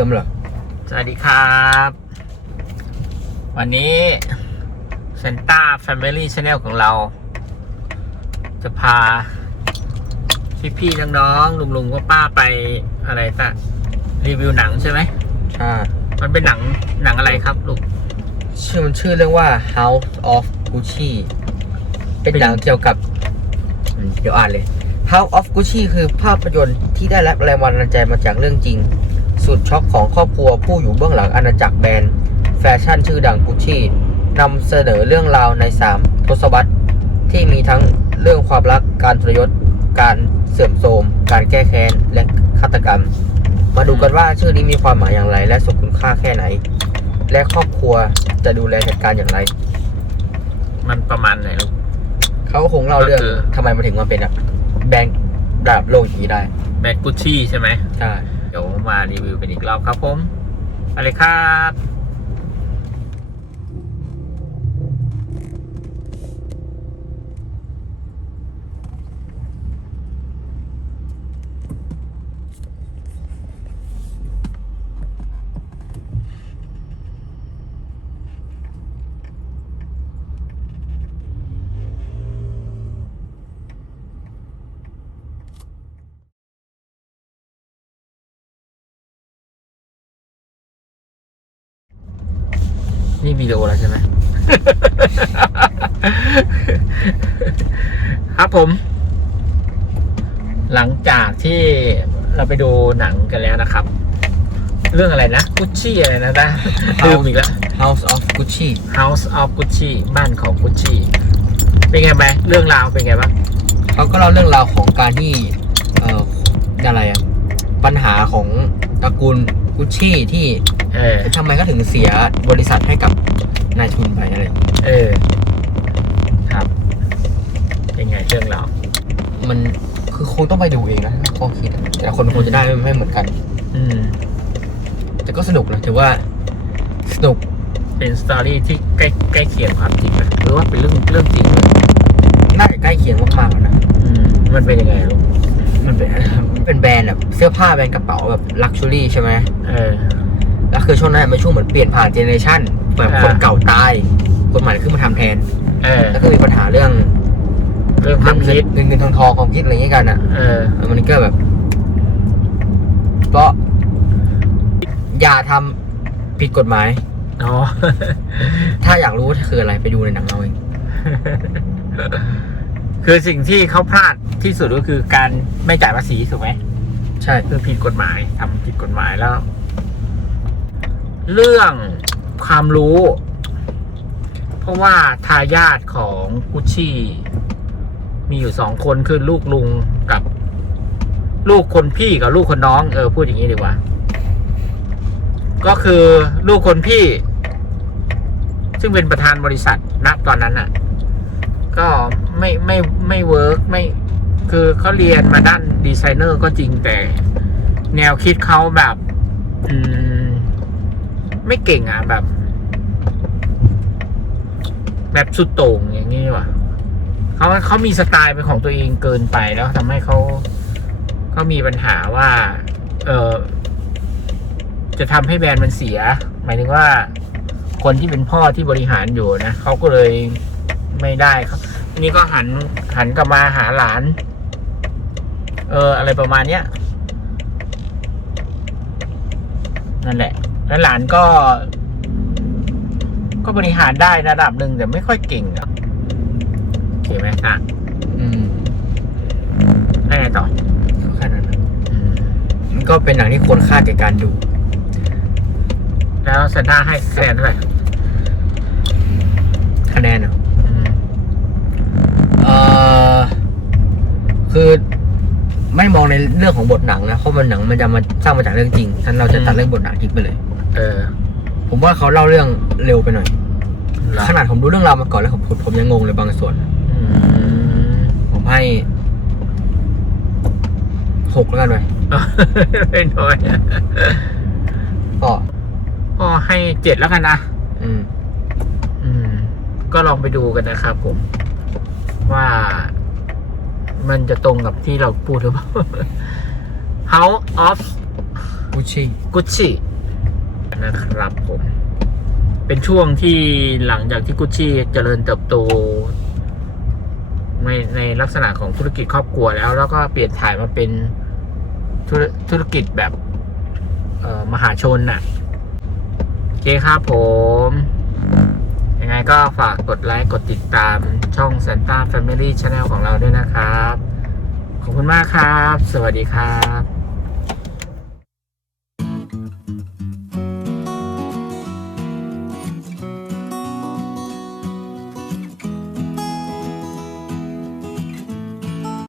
ริ่มเหรอสวัสดีครับ วันนี้ Santa Family Channel ของเรา จะพา พี่ๆน้องๆลุงๆว่าป้าไปอะไรสักรีวิวหนังใช่ไหมใช่มันเป็นหนังหนังอะไรครับลูกชื่อมันชื่อเรื่องว่า House of Gucci เป็นหนังเกี่ยวกับอืมเดี๋ยวอ่านเลย House of Gucci คือภาพยนตร์ที่ได้รับแรงบันดาลใจมาจากเรื่องจริง สุดช็อกของครอบครัวผู้อยู่เบื้องหลังอาณาจักรแบรนด์แฟชั่นชื่อดัง Gucci นำเสนอเรื่องราวใน 3 ทศวรรษที่มีทั้งเรื่องความรักการทรยศ การเสื่อมโทรม การแก้แค้น และฆาตกรรม มาดูกันว่าชื่อนี้มีความหมายอย่างไร และสมคุณค่าแค่ไหน และครอบครัวจะดูแลจัดการอย่างไร มันประมาณไหนลูก เขาคงเล่าเรื่องก็คือ ทำไมมันถึงมาเป็นแบบแบรนด์ระดับโลกอย่างนี้ได้ แบดกุชชี่ใช่ไหม ใช่เดี๋ยว มารีวิวกันอีกรอบครับผมอะไรครับ นี่วิดีโอแล้วใช่ไหมครับผม หลังจากที่เราไปดูหนังกันแล้วนะครับ เรื่องอะไรนะกุชชี่อะไรนะนะลืมอีกแล้ว House of Gucci House of Gucci บ้านของ Gucci เป็นไงไหมเรื่องราวเป็นไงบ้างเขาก็เล่าเรื่องราวของการที่ เอ่ออะไรอะปัญหาของตระกูลกุชชี่ที่ เออ ทำไมก็ถึงเสียบริษัทให้กับนายทุนไปอะไรอย่างเงี้ยเออ ครับ เป็นไงเรื่องราวมันคือคงต้องไปดูเองนะข้อคิดอะแต่ละคนคงจะได้ไม่ไม่เหมือนกัน อืม แต่ก็สนุกนะถือว่าสนุกเป็นสตอรี่ที่ใกล้ใกล้เคียงความจริงนะหรือว่าเป็นเรื่องเรื่องจริงเลยน่าจะใกล้เคียงมากๆนะอืม มันเป็นยังไงลูกมันเป็นมันเป็นแบรนด์แบบเสื้อผ้าแบรนด์กระเป๋าแบบลักชัวรี่ใช่ไหม เออ แล้วคือช่วงนั้นมันช่วงเหมือนเปลี่ยนผ่านเจเนอเรชันแบบอ่าคนเก่าตาย คนใหม่ขึ้นมาทำแทนเออแล้วก็มีปัญหาเรื่องเรื่องความคิดเงินเงินทองทองความคิดอะไรอย่างเงี้ยกันอะเออแล้วมันก็แบบเพราะอย่าทำผิดกฎหมายอ๋อถ้าอยากรู้ว่าคืออะไรไปดูในหนังเอาเองคือสิ่งที่เขาพลาดที่สุดก็คือการไม่จ่ายภาษีถูกไหมใช่คือผิดกฎหมายทำผิดกฎหมายแล้ว เรื่องความรู้ เพราะว่าทายาทของกุชชี่มีอยู่สองคนคือลูกลุงกับ ลูกคนพี่กับลูกคนน้องเออพูดอย่างนี้ดีกว่า ก็คือลูกคนพี่ ซึ่งเป็นประธานบริษัทณตอนนั้นอะ ก็ไม่ไม่ไม่เวิร์กไม่คือเขาเรียนมาด้านดีไซเนอร์ก็จริงแต่ แนวคิดเขาแบบ อืม ไม่เก่งอะแบบ แบบสุดโต่งอย่างนี้ว่ะเขาเขามีสไตล์เป็นของตัวเองเกินไปแล้วทำให้เขาเขามีปัญหาว่า เออจะทำให้แบรนด์มันเสีย หมายถึงว่า คนที่เป็นพ่อที่บริหารอยู่นะเขาก็เลยไม่ได้ครับนี่ก็หันหันกลับมาหาหลาน เออ อะไรประมาณเนี้ยนั่นแหละ แล้วหลานก็ ก็บริหารได้ระดับหนึ่งแต่ไม่ค่อยเก่งอะโอเคไหมอะ อืมได้ไงต่อก็แค่นั้นนะอืมมันก็เป็นหนังที่ควรค่าแก่การดู แล้วซันต้าให้คะแนนเท่าไหร่คะแนนเหรออืมเออคือไม่มองในเรื่องของบทหนังนะเพราะมันหนังมันจะมาสร้างมาจากเรื่องจริงฉะนั้นเราจะตัดเรื่องบทหนังทิ้งไปเลย เออ ผมว่าเขาเล่าเรื่องเร็วไปหน่อยเหรอขนาดผมรู้เรื่องราวมาก่อนแล้วผมผมยังงงเลยบางส่วน อืมผมให้หกแล้วกันเลยไม่น้อยอะก็ก็ให้เจ็ดแล้วกันนะ อืม อืม ก็ลองไปดูกันนะครับผม ว่ามันจะตรงกับที่เราพูดหรือเปล่า House of Gucci กุชชี่ นะครับผม เป็นช่วงที่หลังจากที่กุชชี่เจริญเติบโตในในลักษณะของธุรกิจครอบครัวแล้ว แล้วก็เปลี่ยนถ่ายมาเป็นธุรธุรกิจแบบมหาชนน่ะโอเคครับผม ยังไงก็ฝากกดไลค์ กดติดตามช่อง Santa Family Channel ของเราด้วยนะครับ ขอบคุณมากครับ สวัสดีครับ